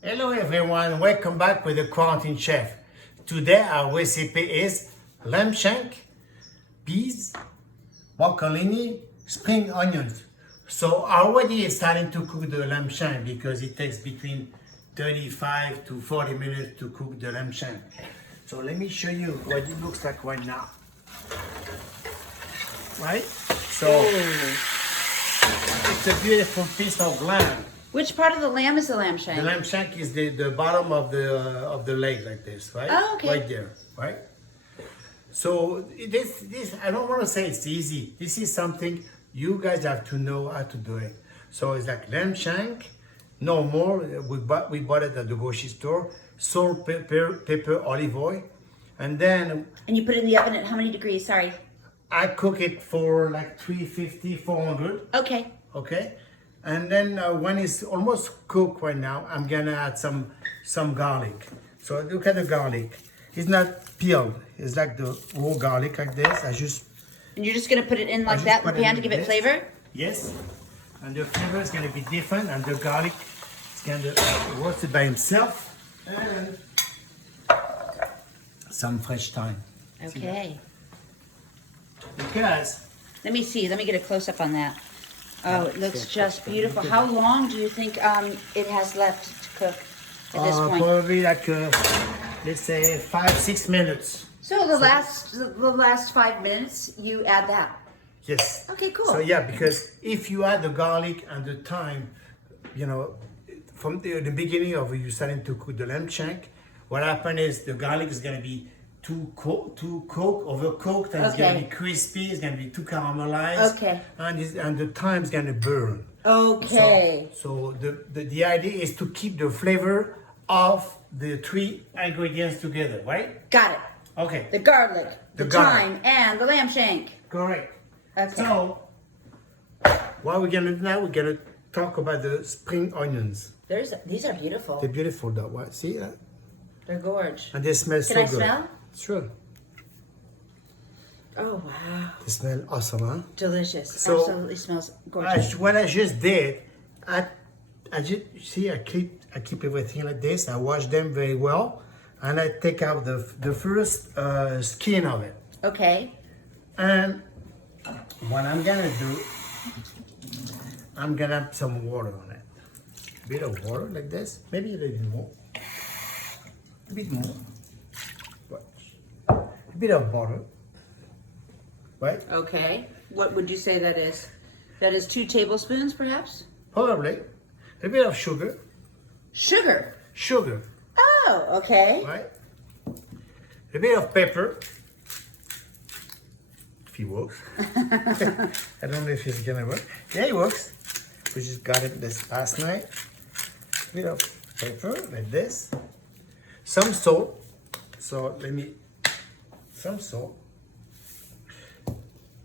Hello everyone, welcome back with the Quarantine Chef. Today our recipe is lamb shank, peas, broccolini, spring onions. So already it's starting to cook the lamb shank because it takes between 35 to 40 minutes to cook the lamb shank. So let me show you what it looks like right now. Right? So it's a beautiful piece of lamb. Which part of the lamb is the lamb shank? The lamb shank is the bottom of the leg like this, right? Oh, okay. Right there, right? So this I don't want to say it's easy. This is something you guys have to know how to do it. So it's like lamb shank, no more. We bought it at the grocery store. Salt, pepper, olive oil, and then. And you put it in the oven at how many degrees? Sorry. I cook it for like 350, 400. Okay. Okay. And then when it's almost cooked right now, I'm gonna add some garlic. So look at the garlic. It's not peeled. It's like the raw garlic like this. And you're just gonna put it in like that in the pan to give it flavor? Yes. And the flavor is gonna be different, and the garlic is gonna roast it by himself. And some fresh thyme. Okay. Because Let me see. Let me get a close up on that. Oh, it looks just beautiful. How long do you think it has left to cook at this point? probably like let's say 5-6 minutes. So the last 5 minutes, you add that. Yes. Okay, cool. So yeah, because if you add the garlic and the thyme, you know, from the beginning of you starting to cook the lamb shank, what happens is the garlic is gonna be overcooked, and it's gonna be crispy. It's gonna be too caramelized. Okay. And the thyme's gonna burn. Okay. So the idea is to keep the flavor of the three ingredients together, right? Got it. Okay. The garlic, the garlic. thyme, and the lamb shank. Correct. Okay. So what we're gonna do now, we're gonna talk about the spring onions. These are beautiful. They're beautiful though. What? See that? They're gorgeous. And they smell so Can I good. smell? Sure. Oh, wow. They smell awesome, huh? Delicious. So, Absolutely smells gorgeous. What I just did, I just see I keep everything like this. I wash them very well, and I take out the first skin of it. Okay. And what I'm gonna do, I'm gonna have some water on it. A bit of water like this, maybe a little more. A bit more. A bit of butter. Right? Okay. What would you say that is? That is 2 tablespoons, perhaps? Probably. A bit of sugar. Sugar. Sugar. Oh, okay. Right? A bit of pepper. If it works. I don't know if it's gonna work. Yeah, it works. We just got it this last night. A bit of pepper like this. Some salt. So some salt.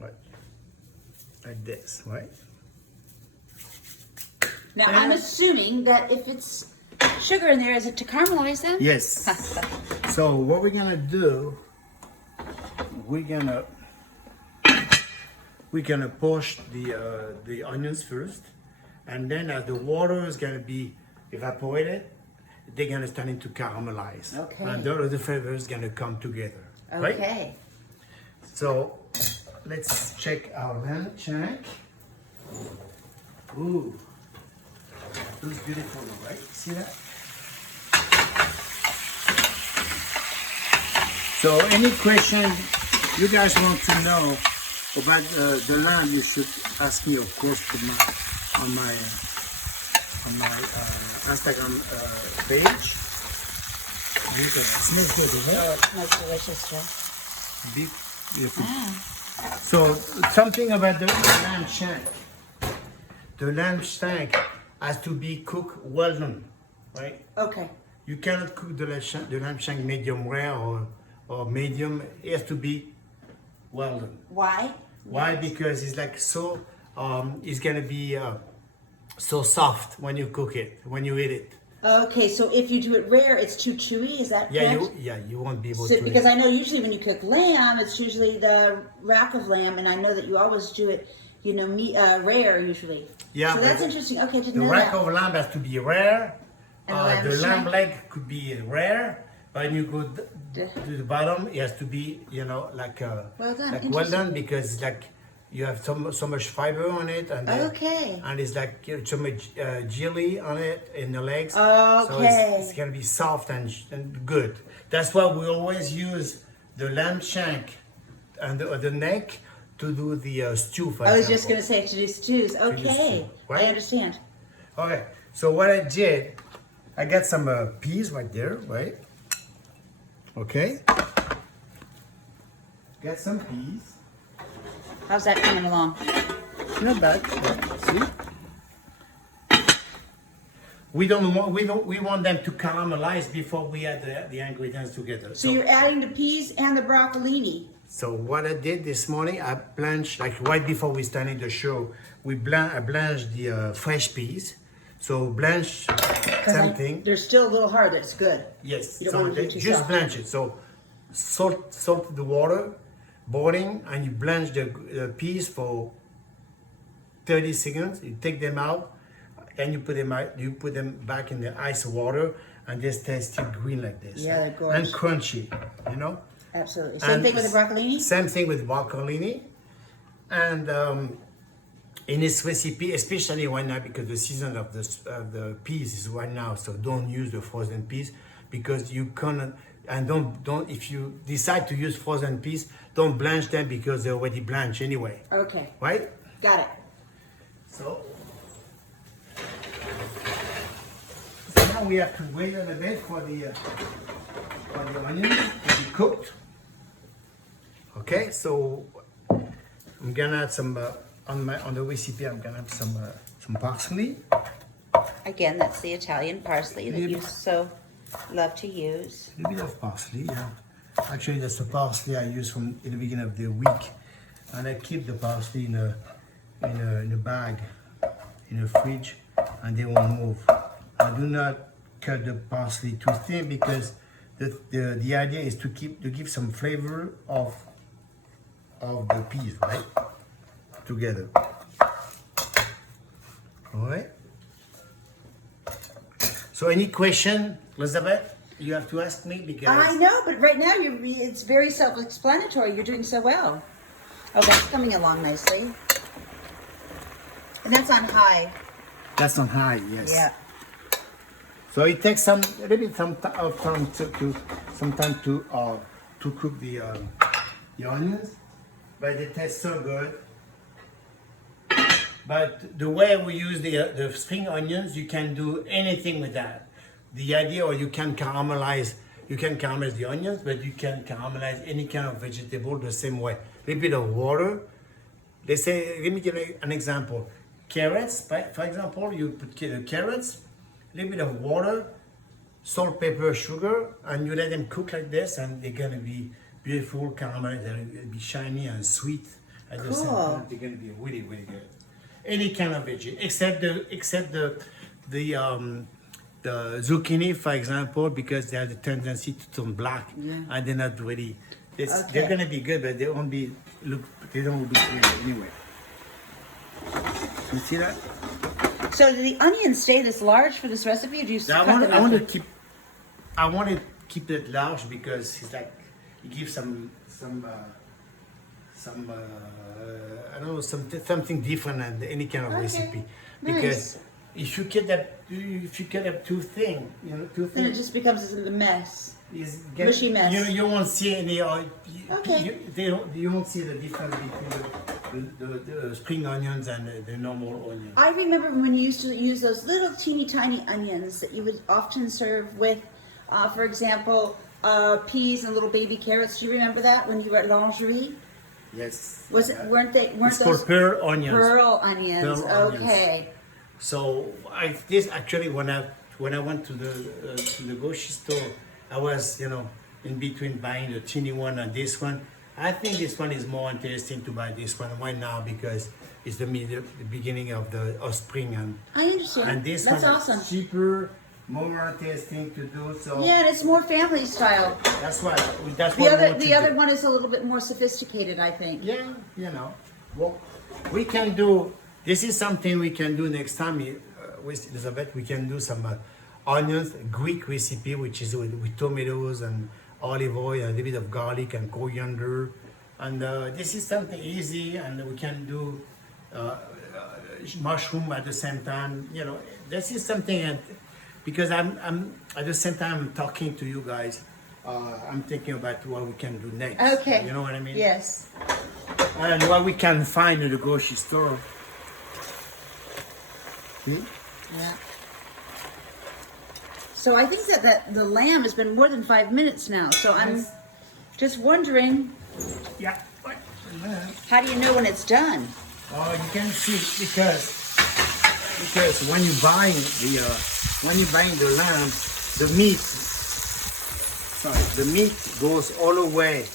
Right. Like this, right? Now, I'm assuming that if it's sugar in there, is it to caramelize them? Yes. So what we're gonna do, we're gonna poach the onions first, and then as the water is gonna be evaporated, they're gonna start to caramelize. Okay. And the flavor is gonna come together. Right? Okay. So let's check our lamb shank. Ooh, looks beautiful, right? See that? So any question you guys want to know about the lamb, you should ask me, of course, on my Instagram page. It smells good, isn't it? Oh, it smells delicious, Jeff. Beautiful. So something about the lamb shank. The lamb shank has to be cooked well done, right? Okay. You cannot cook the lamb shank medium rare or medium. It has to be well done. Why? Why? Because it's like so. It's gonna be so soft when you cook it, when you eat it. Okay, so if you do it rare, it's too chewy. Is that correct? You won't be able So, to. because I know usually when you cook lamb, it's usually the rack of lamb, and I know that you always do it, rare usually. Yeah. So that's interesting. Okay, to The know rack that. of lamb has to be rare, And the lamb shank? leg could be rare. When you go to the bottom, it has to be, you know, like Well done, like well interesting. done, because it's like you have so much fiber on it, and Okay. and it's like so much jelly on it in the legs. Okay. So it's gonna be soft and good. That's why we always use the lamb shank and the neck to do the stew. For I was example. just going to say to do stews. Okay, right? I understand. Okay, so what I did, I got some peas right there, right? Okay. Got some peas. How's that coming along? Not bad. See? We want them to caramelize before we add the ingredients together. So you're adding the peas and the broccolini. So what I did this morning, I blanched, like right before we started the show, I blanched the fresh peas. So blanch something. They're still a little hard. That's good. Yes. You don't So want to do too just soft. blanch it. So salt the water, boiling, and you blanch the peas for 30 seconds. You take them out, and you put them back in the ice water, and they stay still green like this. Yeah, they're gorgeous. And crunchy, you know. Absolutely. Same thing with the broccolini? Same thing with broccolini. And in this recipe, especially right now, because the season of the peas is right now, so don't use the frozen peas, because you cannot, and don't if you decide to use frozen peas, don't blanch them because they're already blanched anyway. Okay. Right? Got it. So now we have to wait a little bit for the onions to be cooked. Okay, so I'm gonna add some on the recipe. I'm gonna have some parsley. Again, that's the Italian parsley that you so love to use. A little bit of parsley. Yeah, actually that's the parsley I use from in the beginning of the week, and I keep the parsley in a bag in the fridge, and they won't move. I do not cut the parsley too thin because the idea is to give some flavor of the peas, right? Together. All right. So any question, Elizabeth? You have to ask me because I know, but right now it's very self-explanatory. You're doing so well. Oh, that's coming along nicely. And that's on high. that's on high. Yes. Yeah. So it takes a little bit of time to cook the onions, but it tastes so good. But the way we use the spring onions, you can do anything with that. The idea, or you can caramelize the onions, but you can caramelize any kind of vegetable the same way. A little bit of water. Let me give you an example. Carrots, for example, you put carrots, a little bit of water, salt, pepper, sugar, and you let them cook like this, and they're gonna be beautiful caramel. They'll be shiny and sweet at the same time. They're gonna be really, really good. Any kind of veggie, except the zucchini, for example, because they have the tendency to turn black, and they're not really. They're gonna be good, but they won't be They don't look good anyway. You see that? So do the onions stay this large for this recipe, or do you cut them I want up? to keep it large because it's like it gives some I don't know, something different than any kind of recipe. Because Nice. if you cut up too thin, Then it just becomes a mess. mushy mess. You won't see any. Okay. You won't see the difference between the spring onions and the normal onions. I remember when you used to use those little teeny tiny onions that you would often serve with, for example, peas and little baby carrots. Do you remember that when you were at Lingerie? Yes. Weren't It's those called pearl onions. pearl onions? Pearl onions. Okay. So this actually when I went to the grocery store, I was in between buying the teeny one and this one. I think this one is more interesting to buy this one right now because it's the beginning of spring and I understand. and this That's one awesome. is cheaper, more interesting to do. So Yeah, and it's more family style. that's why we The want other to one is a little bit more sophisticated, I think. do. Yeah, well, we can do. This is something we can do next time with Elizabeth. We can do some onions, Greek recipe, which is with tomatoes and olive oil and a little bit of garlic and coriander. And this is something easy, and we can do mushroom at the same time. You know, this is something, because I'm at the same time talking to you guys, I'm thinking about what we can do next. Okay. You know what I mean? Yes. And what we can find in the grocery store. See? Yeah. So I think that the lamb has been more than 5 minutes now. So I'm just wondering, Yeah. how do you know when it's done? Oh, you can see because when you buying the lamb, the meat goes all the way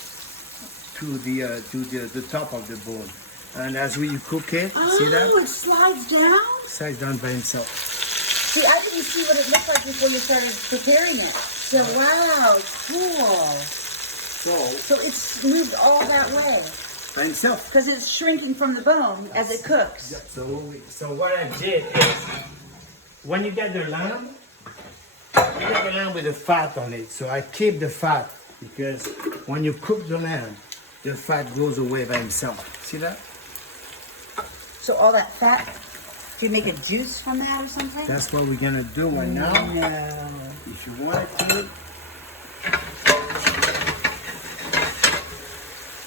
to the top of the bone, and as you cook it, see that? Oh, it slides down? Slides down by itself. See, I didn't see what it looked like before you started preparing it. So wow, it's cool. So it's moved all that way. By itself. Because it's shrinking from the bone as it cooks. So what I did is, when you get the lamb, you get the lamb with the fat on it. So I keep the fat, because when you cook the lamb, the fat goes away by itself. See that? So all that fat, do you make a juice from that or something? That's what we're gonna do right now. No. If you want to.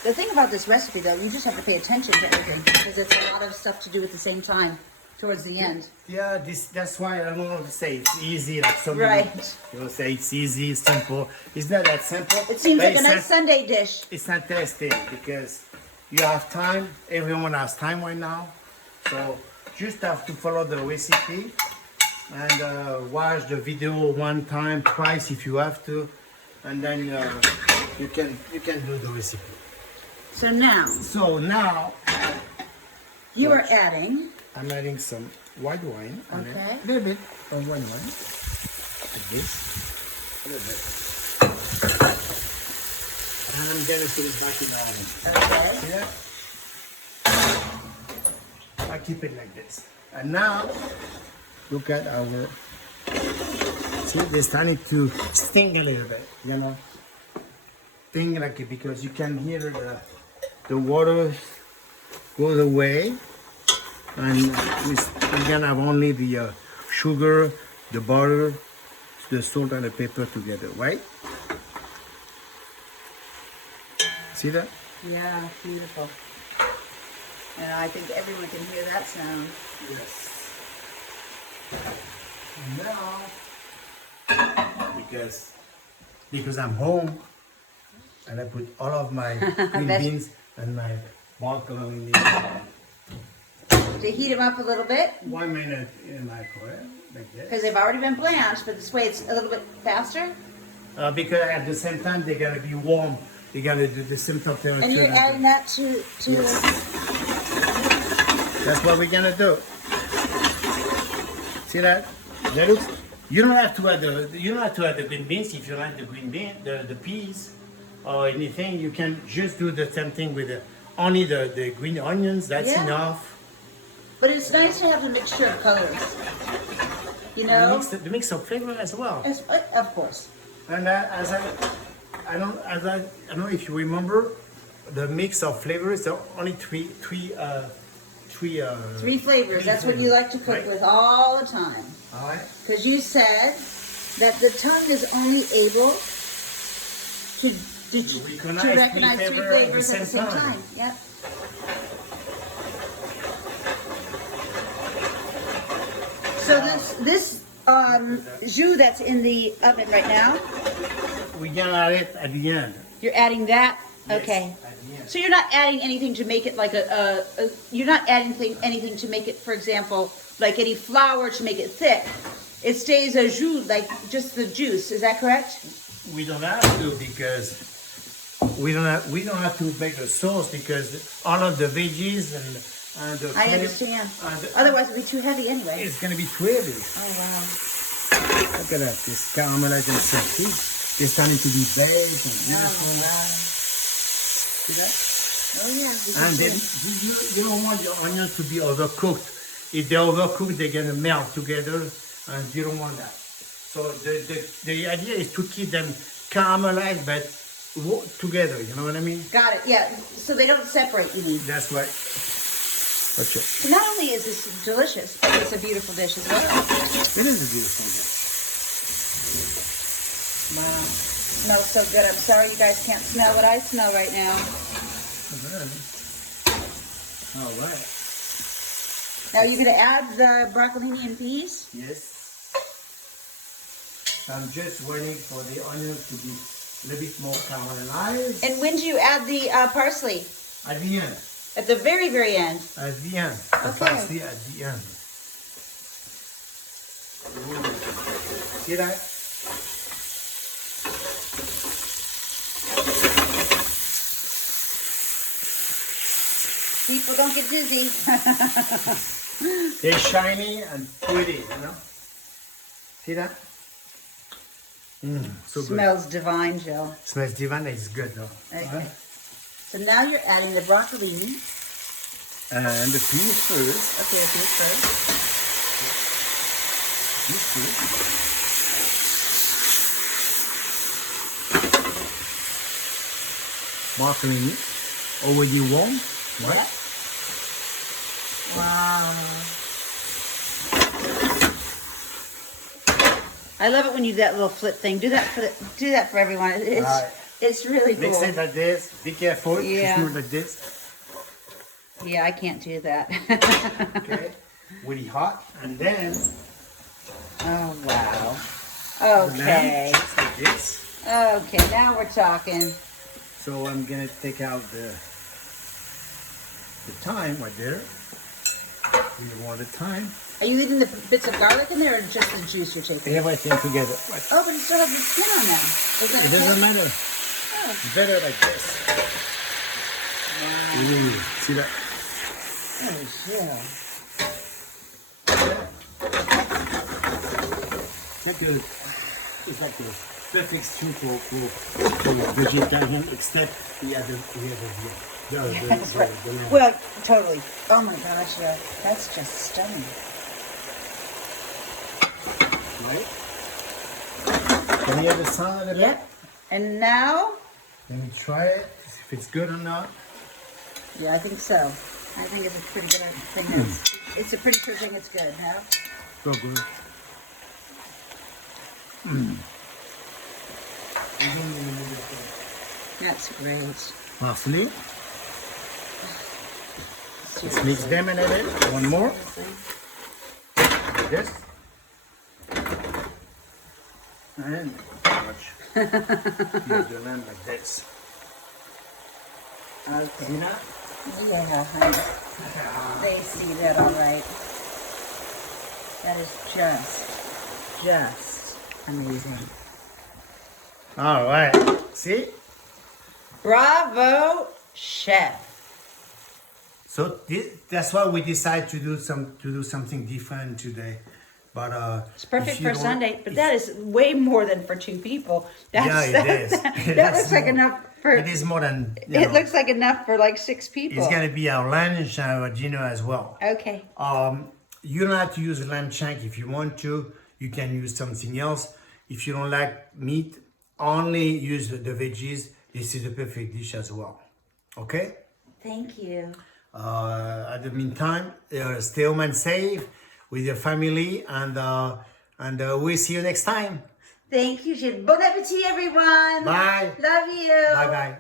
The thing about this recipe, though, you just have to pay attention to everything, because it's a lot of stuff to do at the same time towards the end. Yeah, that's why I don't want to say it's easy, like somebody Right. will say it's easy, it's simple. It's not that simple. It seems but like a nice Sunday dish. It's not tasty because you have time. Everyone has time right now. So just have to follow the recipe and watch the video one time, twice if you have to, and then you can do the recipe. So now, you are adding. I'm adding some white wine on it. Okay. A little bit of white wine. Like this. A little bit. And I'm gonna put it back in the oven. Okay. See that? I keep it like this. And now, look at our, see, they're starting to sting a little bit, you know? Sting like it, because you can hear the water goes away. And we're gonna have only the sugar, the butter, the salt and the pepper together, right? See that? Yeah, beautiful. And I think everyone can hear that sound. Yes. Now, because I'm home, and I put all of my green beans and my broccolini. To heat them up a little bit, 1 minute in the microwave, like this. because they've already been blanched, but this way it's a little bit faster. Because at the same time they're gonna be warm. They're gonna do the same temperature. And you're adding that to Yes. That's what we're gonna do. See that? That looks. You don't have to add the green beans if you like the green bean, the peas, or anything. You can just do the same thing with only the green onions. That's Yeah. enough. But it's nice to have the mixture of colors. You know? The mix of flavor as well. Of course. And I don't know if you remember, the mix of flavors. There are only three Flavors. That's what you like to cook right? with all the time. All right. Because you said that the tongue is only able to recognize three flavors at the same time. Yep. So this jus that's in the oven right now, We're gonna add it at the end. you're adding that. Yes, Okay. at the end. So you're not adding anything to make it like you're not adding anything to make it, for example, like any flour to make it thick. It stays a jus, like just the juice. Is that correct? We don't have to because we don't have to make the sauce because all of the veggies and the I understand. Otherwise, it'd be too heavy anyway. it's gonna be too heavy. Oh wow. Look at that, this caramelized and salty. It's starting to be baked and beautiful. Oh wow. See that? Oh yeah. we can And see then it. you don't want your onions to be overcooked. If they're overcooked, they're gonna melt together, and you don't want that. So the idea is to keep them caramelized, but together. You know what I mean? Got it. Yeah. So they don't separate. You mean? That's right. Okay. So not only is this delicious, but it's a beautiful dish as well. It is a beautiful dish. Wow. Smells so good. I'm sorry you guys can't smell what I smell right now. All right. Now you're going to add the broccolini and peas? Yes. I'm just waiting for the onions to be a little bit more caramelized. And when do you add the parsley? At the end. At the very, very end. At the end. The Okay. parsley at the end. Ooh. See that? People don't get dizzy. They're shiny and pretty, you know? See that? So good. Smells divine, Jill. Smells divine. It's good though. Okay. So now you're adding the broccolini. And the peas first. Okay, peas first. Peas first. Broccolini. Already warm. Right? Yep. Wow. I love it when you do that little flip thing. Do that for everyone. It's really cool. Mix it like this. Be careful. Yeah. It's not like this. Yeah, I can't do that. Okay. Really hot. And then. Oh wow. Okay. Just like this. Okay, now we're talking. So I'm gonna take out the thyme right there. We want the thyme. Are you leaving the bits of garlic in there or just the juice you're taking? Everything together. Oh, but it still has the skin on them. It doesn't matter. Oh. It's better like this. Wow. Ooh, see that? Oh, yeah. Like it's like the perfect stew for vegetarian, except we have the lamb. Well, totally. Oh my gosh, yeah. That's just stunning. Right? Can you have the sound of it? Yep. And now? Let me try it, if it's good or not. Yeah, I think so. I think it's a pretty good thing. It's a pretty good thing it's good, huh? So good. That's great. Parsley. Let's mix them a little bit. One more. Like this. And watch. Here's the lamb like this. Okay. See that? Yeah, honey. They see that all right. That is just amazing. All right. See? Bravo, chef. So that's why we decided to do something different today. But It's perfect for Sunday, but that is way more than for two people. That's, yeah, it is. That looks like enough for. It is more than. It looks like enough for like 6 people. It's gonna be our lunch and our dinner as well. Okay. You don't have to use lamb shank if you want to. You can use something else. If you don't like meat, only use the veggies. This is a perfect dish as well. Okay? Thank you. At the meantime, stay home and safe with your family, and we'll see you next time. Thank you, Gilles. Bon appetit, everyone. Bye. Love you. Bye bye.